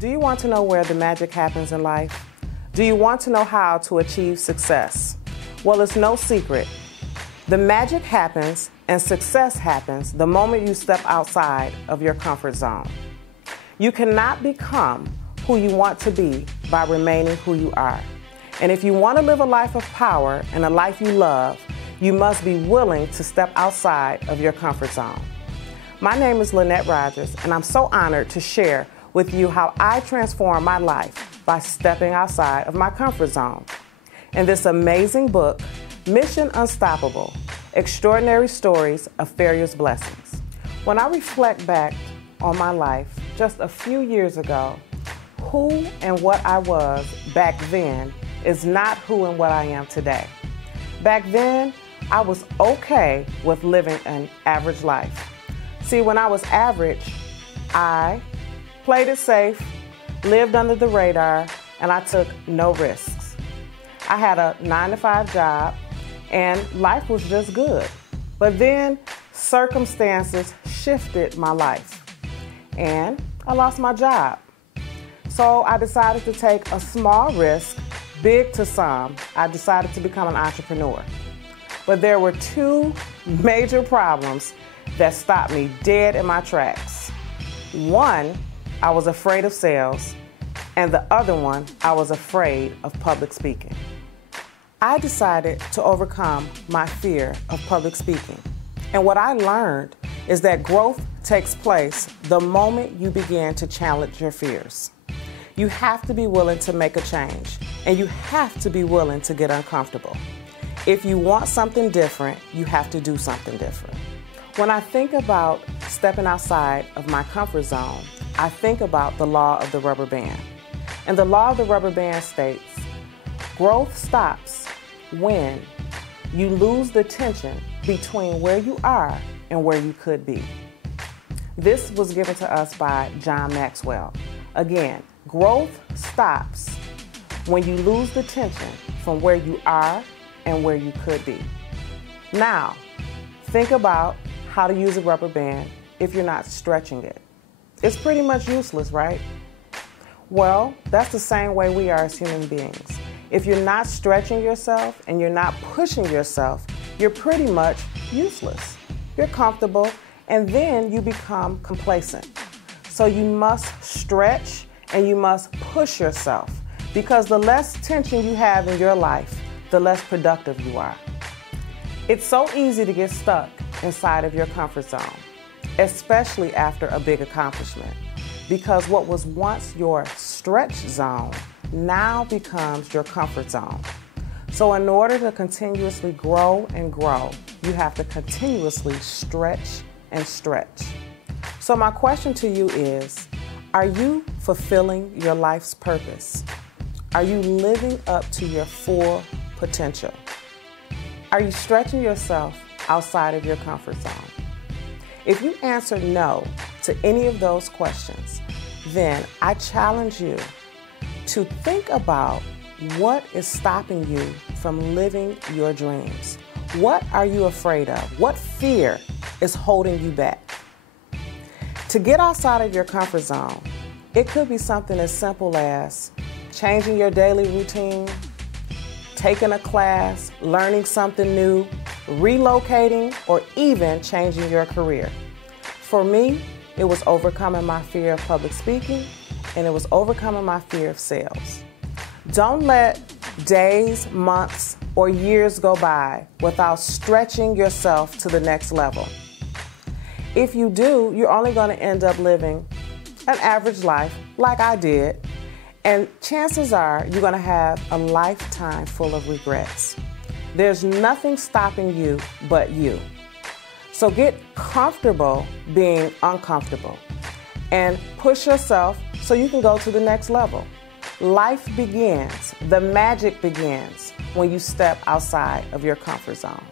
Do you want to know where the magic happens in life? Do you want to know how to achieve success? Well, it's no secret. The magic happens and success happens the moment you step outside of your comfort zone. You cannot become who you want to be by remaining who you are. And if you want to live a life of power and a life you love, you must be willing to step outside of your comfort zone. My name is Lynnette Rogers, and I'm so honored to share with you how I transform my life by stepping outside of my comfort zone. In this amazing book, Mission Unstoppable, Extraordinary Stories of Failure's Blessings. When I reflect back on my life just a few years ago, who and what I was back then is not who and what I am today. Back then, I was okay with living an average life. See, when I was average, I played it safe, lived under the radar, and I took no risks. I had a 9-to-5 job, and life was just good. But then circumstances shifted my life, and I lost my job. So I decided to take a small risk, big to some. I decided to become an entrepreneur. But there were two major problems that stopped me dead in my tracks. One, I was afraid of sales, and the other one, I was afraid of public speaking. I decided to overcome my fear of public speaking. And what I learned is that growth takes place the moment you begin to challenge your fears. You have to be willing to make a change, and you have to be willing to get uncomfortable. If you want something different, you have to do something different. When I think about stepping outside of my comfort zone, I think about the law of the rubber band. And the law of the rubber band states, growth stops when you lose the tension between where you are and where you could be. This was given to us by John Maxwell. Again, growth stops when you lose the tension from where you are and where you could be. Now, think about how to use a rubber band if you're not stretching it. It's pretty much useless, right? Well, that's the same way we are as human beings. If you're not stretching yourself and you're not pushing yourself, you're pretty much useless. You're comfortable, and then you become complacent. So you must stretch and you must push yourself, because the less tension you have in your life, the less productive you are. It's so easy to get stuck inside of your comfort zone, especially after a big accomplishment, because what was once your stretch zone now becomes your comfort zone. So in order to continuously grow and grow, you have to continuously stretch and stretch. So my question to you is, are you fulfilling your life's purpose? Are you living up to your full potential? Are you stretching yourself outside of your comfort zone? If you answer no to any of those questions, then I challenge you to think about what is stopping you from living your dreams. What are you afraid of? What fear is holding you back? To get outside of your comfort zone, it could be something as simple as changing your daily routine, taking a class, learning something new, relocating, or even changing your career. For me, it was overcoming my fear of public speaking, and it was overcoming my fear of sales. Don't let days, months, or years go by without stretching yourself to the next level. If you do, you're only going to end up living an average life like I did, and chances are you're going to have a lifetime full of regrets. There's nothing stopping you but you. So get comfortable being uncomfortable and push yourself so you can go to the next level. Life begins, the magic begins when you step outside of your comfort zone.